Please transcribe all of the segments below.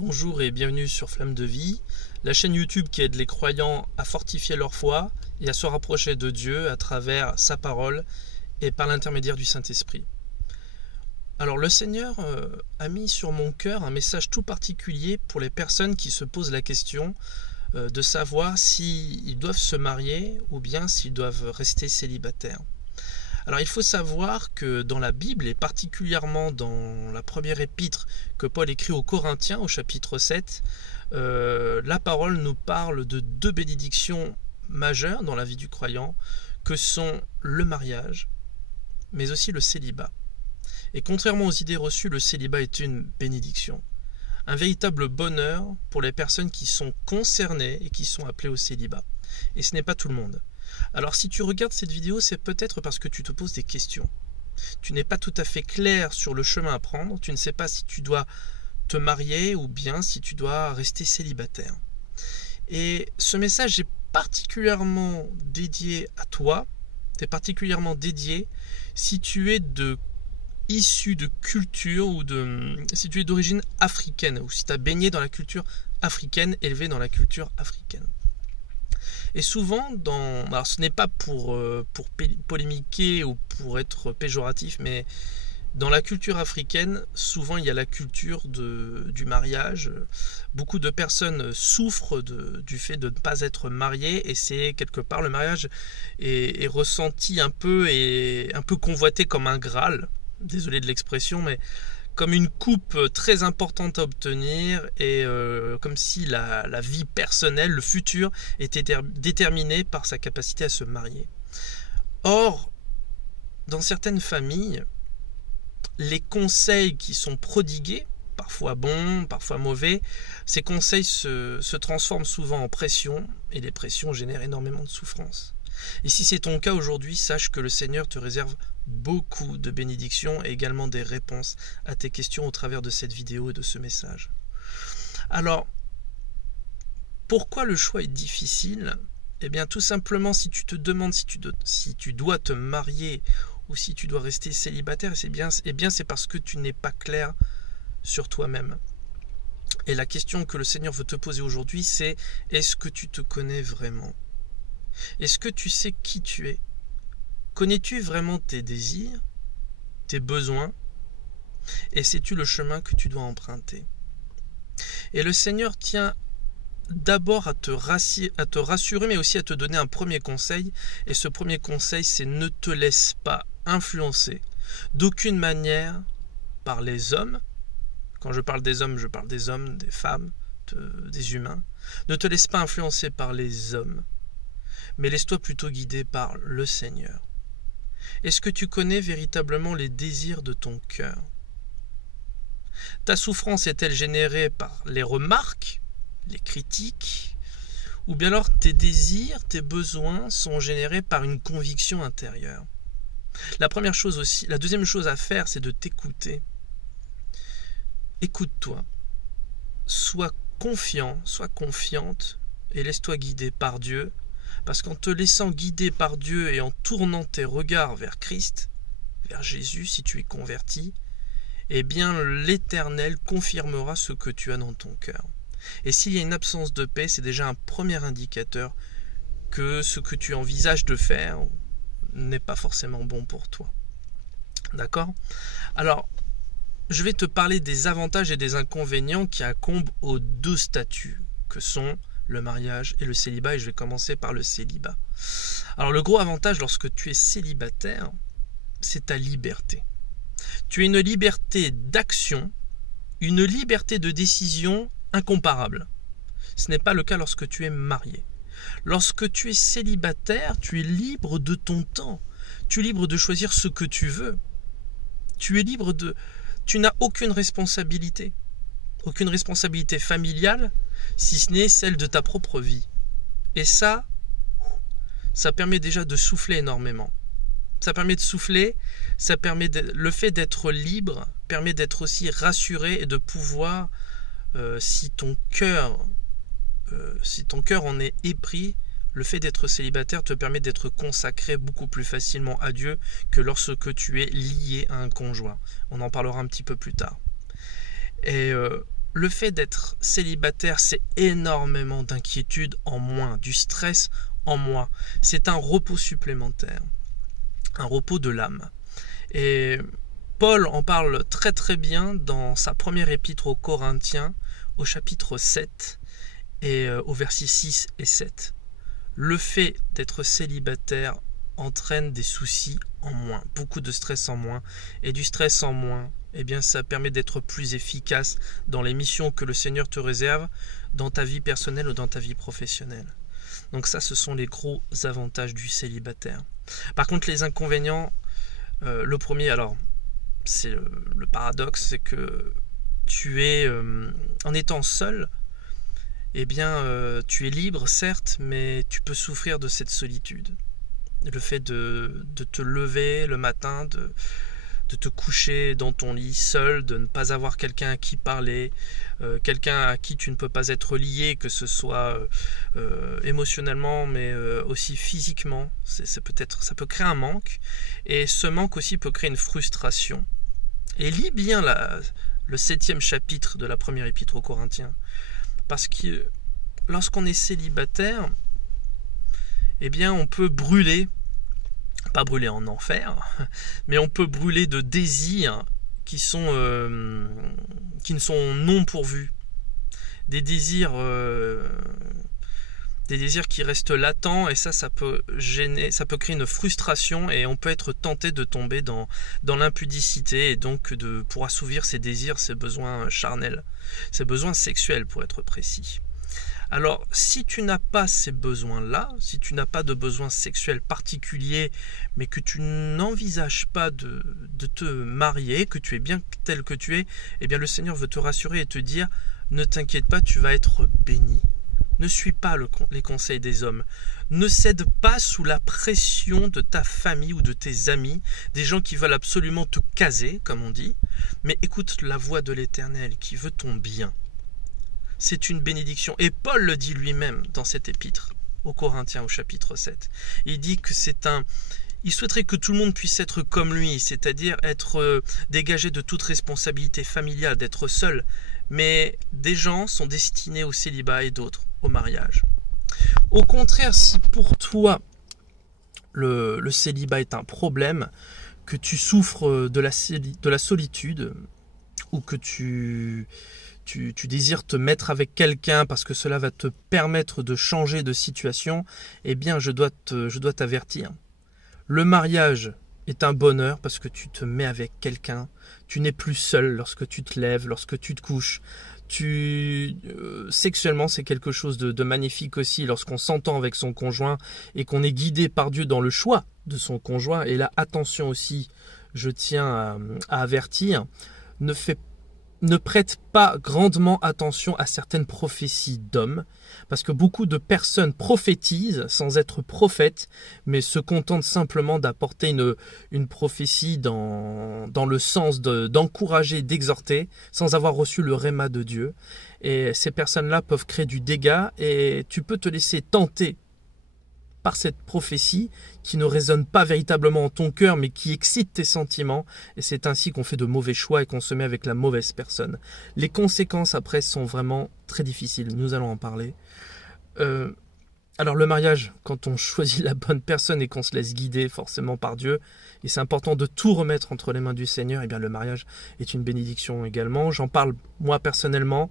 Bonjour et bienvenue sur Flamme de Vie, la chaîne YouTube qui aide les croyants à fortifier leur foi et à se rapprocher de Dieu à travers sa parole et par l'intermédiaire du Saint-Esprit. Alors le Seigneur a mis sur mon cœur un message tout particulier pour les personnes qui se posent la question de savoir s'ils doivent se marier ou bien s'ils doivent rester célibataires. Alors il faut savoir que dans la Bible, et particulièrement dans la première épître que Paul écrit aux Corinthiens au chapitre 7, la parole nous parle de deux bénédictions majeures dans la vie du croyant, que sont le mariage, mais aussi le célibat. Et contrairement aux idées reçues, le célibat est une bénédiction, un véritable bonheur pour les personnes qui sont concernées et qui sont appelées au célibat. Et ce n'est pas tout le monde. Alors si tu regardes cette vidéo, c'est peut-être parce que tu te poses des questions. Tu n'es pas tout à fait clair sur le chemin à prendre, tu ne sais pas si tu dois te marier ou bien si tu dois rester célibataire. Et ce message est particulièrement dédié à toi, c'est particulièrement dédié si tu es issu de culture ou si tu es d'origine africaine ou si tu as baigné dans la culture africaine, élevé dans la culture africaine. Et souvent, alors ce n'est pas pour polémiquer ou pour être péjoratif, mais dans la culture africaine, souvent il y a la culture du mariage. Beaucoup de personnes souffrent du fait de ne pas être mariées, et c'est quelque part, le mariage est ressenti un peu convoité comme un Graal, désolé de l'expression, mais comme une coupe très importante à obtenir, et comme si la vie personnelle, le futur, était déterminé par sa capacité à se marier. Or, dans certaines familles, les conseils qui sont prodigués, parfois bons, parfois mauvais, ces conseils se transforment souvent en pression, et les pressions génèrent énormément de souffrance. Et si c'est ton cas aujourd'hui, sache que le Seigneur te réserve beaucoup de bénédictions et également des réponses à tes questions au travers de cette vidéo et de ce message. Alors, pourquoi le choix est difficile? Eh bien, tout simplement, si tu te demandes si tu dois te marier ou si tu dois rester célibataire, c'est parce que tu n'es pas clair sur toi-même. Et la question que le Seigneur veut te poser aujourd'hui, c'est: est-ce que tu te connais vraiment? Est-ce que tu sais qui tu es? Connais-tu vraiment tes désirs, tes besoins? Et sais-tu le chemin que tu dois emprunter? Et le Seigneur tient d'abord à te rassurer, mais aussi à te donner un premier conseil. Et ce premier conseil, c'est: ne te laisse pas influencer d'aucune manière par les hommes. Quand je parle des hommes, je parle des hommes, des femmes, des humains. Ne te laisse pas influencer par les hommes, mais laisse-toi plutôt guider par le Seigneur. Est-ce que tu connais véritablement les désirs de ton cœur? Ta souffrance est-elle générée par les remarques, les critiques, ou bien alors tes désirs, tes besoins sont générés par une conviction intérieure? La deuxième chose à faire, c'est de t'écouter. Écoute-toi. Sois confiant, sois confiante et laisse-toi guider par Dieu. Parce qu'en te laissant guider par Dieu et en tournant tes regards vers Christ, vers Jésus, si tu es converti, eh bien l'Éternel confirmera ce que tu as dans ton cœur. Et s'il y a une absence de paix, c'est déjà un premier indicateur que ce que tu envisages de faire n'est pas forcément bon pour toi. D'accord? Alors, je vais te parler des avantages et des inconvénients qui incombent aux deux statuts, que sont le mariage et le célibat, et je vais commencer par le célibat. Alors le gros avantage lorsque tu es célibataire, c'est ta liberté. Tu as une liberté d'action, une liberté de décision incomparable. Ce n'est pas le cas lorsque tu es marié. Lorsque tu es célibataire, tu es libre de ton temps. Tu es libre de choisir ce que tu veux. Tu n'as aucune responsabilité familiale, si ce n'est celle de ta propre vie. Et ça permet déjà de souffler énormément. Ça permet de souffler, le fait d'être libre permet d'être aussi rassuré et de pouvoir, si ton cœur en est épris, le fait d'être célibataire te permet d'être consacré beaucoup plus facilement à Dieu que lorsque tu es lié à un conjoint. On en parlera un petit peu plus tard. Et le fait d'être célibataire, c'est énormément d'inquiétude en moins, du stress en moins. C'est un repos supplémentaire, un repos de l'âme. Et Paul en parle très très bien dans sa première épître aux Corinthiens, au chapitre 7 et au verset 6 et 7. Le fait d'être célibataire entraîne des soucis en moins, beaucoup de stress en moins, et du stress en moins, eh bien ça permet d'être plus efficace dans les missions que le Seigneur te réserve dans ta vie personnelle ou dans ta vie professionnelle. Donc ça, ce sont les gros avantages du célibataire. Par contre, les inconvénients, le premier, alors c'est le paradoxe, c'est que tu es, en étant seul, eh bien tu es libre certes, mais tu peux souffrir de cette solitude. Le fait de te lever le matin, de te coucher dans ton lit seul, de ne pas avoir quelqu'un à qui parler, quelqu'un à qui tu ne peux pas être lié, que ce soit émotionnellement, mais aussi physiquement. Ça peut créer un manque, et ce manque aussi peut créer une frustration. Et lis bien le 7e chapitre de la première épître aux Corinthiens, parce que lorsqu'on est célibataire, eh bien on peut brûler, pas brûler en enfer, mais on peut brûler de désirs qui ne sont non pourvus, des désirs qui restent latents, et ça peut gêner, ça peut créer une frustration, et on peut être tenté de tomber dans l'impudicité, et donc pour assouvir ses désirs, ses besoins charnels, ses besoins sexuels pour être précis. Alors, si tu n'as pas ces besoins-là, si tu n'as pas de besoins sexuels particuliers, mais que tu n'envisages pas de te marier, que tu es bien tel que tu es, eh bien le Seigneur veut te rassurer et te dire, ne t'inquiète pas, tu vas être béni. Ne suis pas les conseils des hommes. Ne cède pas sous la pression de ta famille ou de tes amis, des gens qui veulent absolument te caser, comme on dit, mais écoute la voix de l'Éternel qui veut ton bien. C'est une bénédiction. Et Paul le dit lui-même dans cette épître aux Corinthiens au chapitre 7. Il dit que il souhaiterait que tout le monde puisse être comme lui, c'est-à-dire être dégagé de toute responsabilité familiale, d'être seul. Mais des gens sont destinés au célibat et d'autres au mariage. Au contraire, si pour toi le célibat est un problème, que tu souffres de la solitude, ou que tu désires te mettre avec quelqu'un parce que cela va te permettre de changer de situation, eh bien je dois t'avertir. Le mariage est un bonheur parce que tu te mets avec quelqu'un. Tu n'es plus seul lorsque tu te lèves, lorsque tu te couches. Sexuellement, c'est quelque chose de magnifique aussi lorsqu'on s'entend avec son conjoint et qu'on est guidé par Dieu dans le choix de son conjoint. Et là, attention aussi, je tiens à avertir, ne prête pas grandement attention à certaines prophéties d'hommes, parce que beaucoup de personnes prophétisent sans être prophètes, mais se contentent simplement d'apporter une prophétie dans le sens d'encourager, d'exhorter, sans avoir reçu le réma de Dieu. Et ces personnes-là peuvent créer du dégât, et tu peux te laisser tenter par cette prophétie qui ne résonne pas véritablement en ton cœur, mais qui excite tes sentiments, et c'est ainsi qu'on fait de mauvais choix et qu'on se met avec la mauvaise personne. Les conséquences après sont vraiment très difficiles, nous allons en parler. Alors le mariage, quand on choisit la bonne personne et qu'on se laisse guider forcément par Dieu, et c'est important de tout remettre entre les mains du Seigneur, et bien le mariage est une bénédiction également. J'en parle moi personnellement,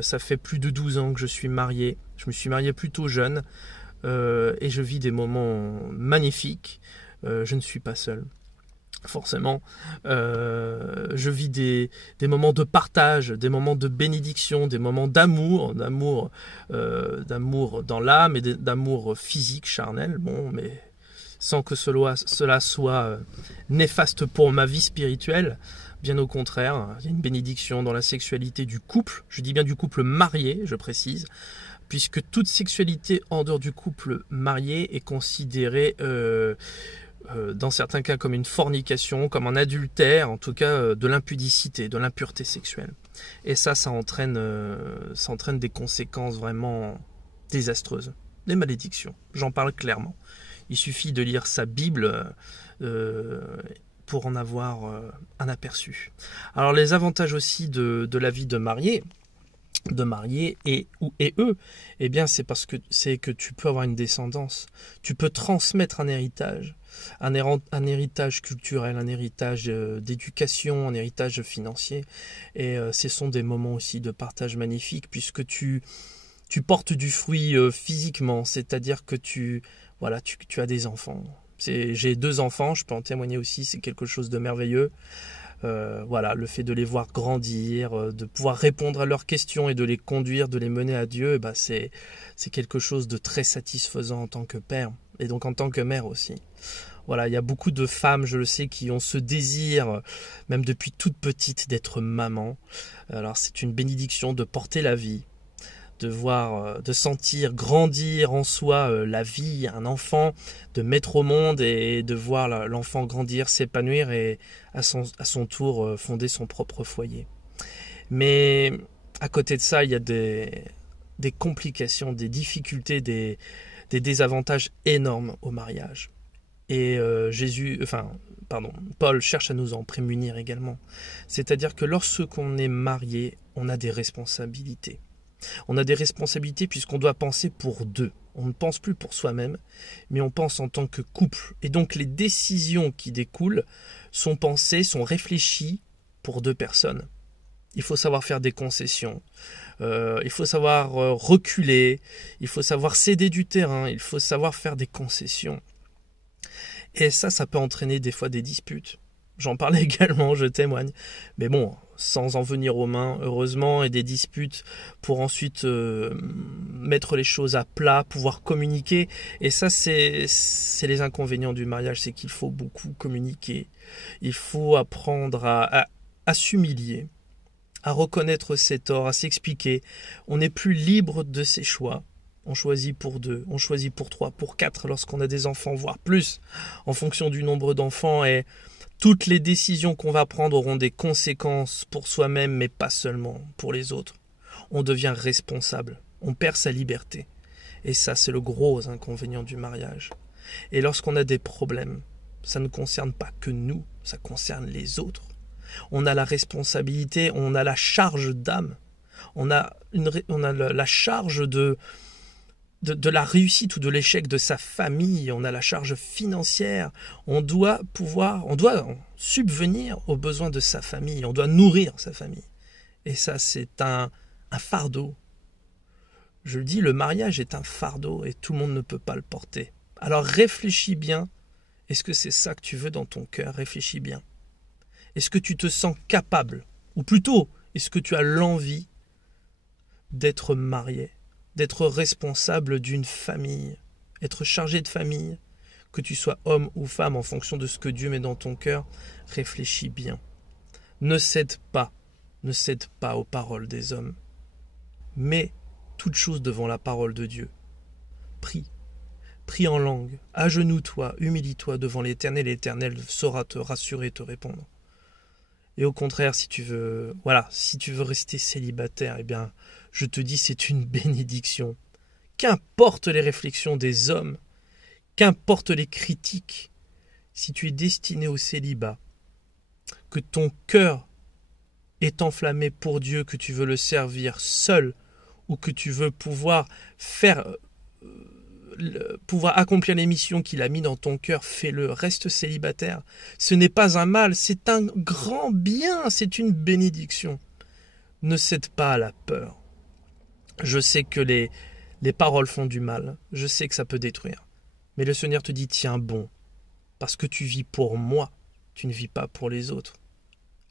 ça fait plus de 12 ans que je suis marié, je me suis marié plutôt jeune, et je vis des moments magnifiques. Je ne suis pas seul, forcément. Je vis des moments de partage, des moments de bénédiction, des moments d'amour dans l'âme et d'amour physique, charnel, bon, mais sans que cela soit néfaste pour ma vie spirituelle. Bien au contraire, il y a une bénédiction dans la sexualité du couple, je dis bien du couple marié, je précise, puisque toute sexualité en dehors du couple marié est considérée dans certains cas comme une fornication, comme un adultère, en tout cas de l'impudicité, de l'impureté sexuelle. Et ça entraîne des conséquences vraiment désastreuses, des malédictions, j'en parle clairement. Il suffit de lire sa Bible pour en avoir un aperçu. Alors les avantages aussi de la vie de marié, de mariés et eux, eh bien c'est parce que c'est que tu peux avoir une descendance, tu peux transmettre un héritage, un héritage culturel, un héritage d'éducation, un héritage financier, et ce sont des moments aussi de partage magnifiques puisque tu portes du fruit physiquement, c'est-à-dire que tu as des enfants. J'ai 2 enfants, je peux en témoigner aussi, c'est quelque chose de merveilleux. Le fait de les voir grandir, de pouvoir répondre à leurs questions et de les conduire, de les mener à Dieu, c'est quelque chose de très satisfaisant en tant que père et donc en tant que mère aussi. Voilà, il y a beaucoup de femmes, je le sais, qui ont ce désir, même depuis toute petite, d'être maman. Alors c'est une bénédiction de porter la vie, de voir, de sentir grandir en soi la vie, un enfant, de mettre au monde et de voir l'enfant grandir, s'épanouir et à son tour fonder son propre foyer. Mais à côté de ça, il y a des complications, des difficultés, des désavantages énormes au mariage. Et Paul cherche à nous en prémunir également. C'est-à-dire que lorsqu'on est marié, on a des responsabilités. On a des responsabilités puisqu'on doit penser pour 2. On ne pense plus pour soi-même, mais on pense en tant que couple. Et donc les décisions qui découlent sont pensées, sont réfléchies pour 2 personnes. Il faut savoir faire des concessions, il faut savoir reculer, il faut savoir céder du terrain, il faut savoir faire des concessions. Et ça peut entraîner des fois des disputes. J'en parlais également, je témoigne. Mais bon, sans en venir aux mains, heureusement, et des disputes pour ensuite mettre les choses à plat, pouvoir communiquer. Et ça, c'est les inconvénients du mariage, c'est qu'il faut beaucoup communiquer. Il faut apprendre à s'humilier, à reconnaître ses torts, à s'expliquer. On n'est plus libre de ses choix. On choisit pour 2, on choisit pour 3, pour 4 lorsqu'on a des enfants, voire plus, en fonction du nombre d'enfants. Et toutes les décisions qu'on va prendre auront des conséquences pour soi-même, mais pas seulement pour les autres. On devient responsable, on perd sa liberté. Et ça, c'est le gros inconvénient du mariage. Et lorsqu'on a des problèmes, ça ne concerne pas que nous, ça concerne les autres. On a la responsabilité, on a la charge d'âme, on a la charge de la réussite ou de l'échec de sa famille, on a la charge financière, on doit subvenir aux besoins de sa famille, on doit nourrir sa famille. Et ça, c'est un fardeau. Je le dis, le mariage est un fardeau et tout le monde ne peut pas le porter. Alors réfléchis bien, est-ce que c'est ça que tu veux dans ton cœur? Réfléchis bien. Est-ce que tu te sens capable, ou plutôt, est-ce que tu as l'envie d'être marié, d'être responsable d'une famille, être chargé de famille, que tu sois homme ou femme en fonction de ce que Dieu met dans ton cœur? Réfléchis bien. Ne cède pas aux paroles des hommes. Mets toute chose devant la parole de Dieu. Prie en langue, agenouille-toi, humilie-toi devant l'Éternel, l'Éternel saura te rassurer, te répondre. Et au contraire, si tu veux rester célibataire, eh bien, je te dis, c'est une bénédiction. Qu'importe les réflexions des hommes, qu'importe les critiques, si tu es destiné au célibat, que ton cœur est enflammé pour Dieu, que tu veux le servir seul, ou que tu veux pouvoir accomplir les missions qu'il a mis dans ton cœur, fais-le, reste célibataire. Ce n'est pas un mal, c'est un grand bien, c'est une bénédiction. Ne cède pas à la peur. Je sais que les paroles font du mal, je sais que ça peut détruire. Mais le Seigneur te dit, tiens bon, parce que tu vis pour moi, tu ne vis pas pour les autres.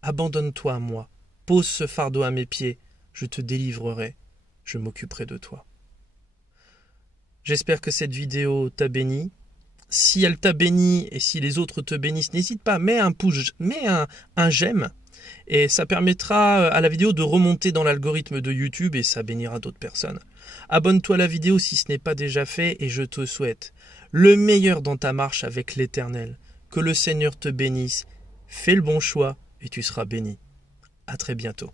Abandonne-toi à moi, pose ce fardeau à mes pieds, je te délivrerai, je m'occuperai de toi. J'espère que cette vidéo t'a béni. Si elle t'a béni et si les autres te bénissent, n'hésite pas, mets un pouce, mets un j'aime. Et ça permettra à la vidéo de remonter dans l'algorithme de YouTube et ça bénira d'autres personnes. Abonne-toi à la vidéo si ce n'est pas déjà fait et je te souhaite le meilleur dans ta marche avec l'Éternel. Que le Seigneur te bénisse. Fais le bon choix et tu seras béni. À très bientôt.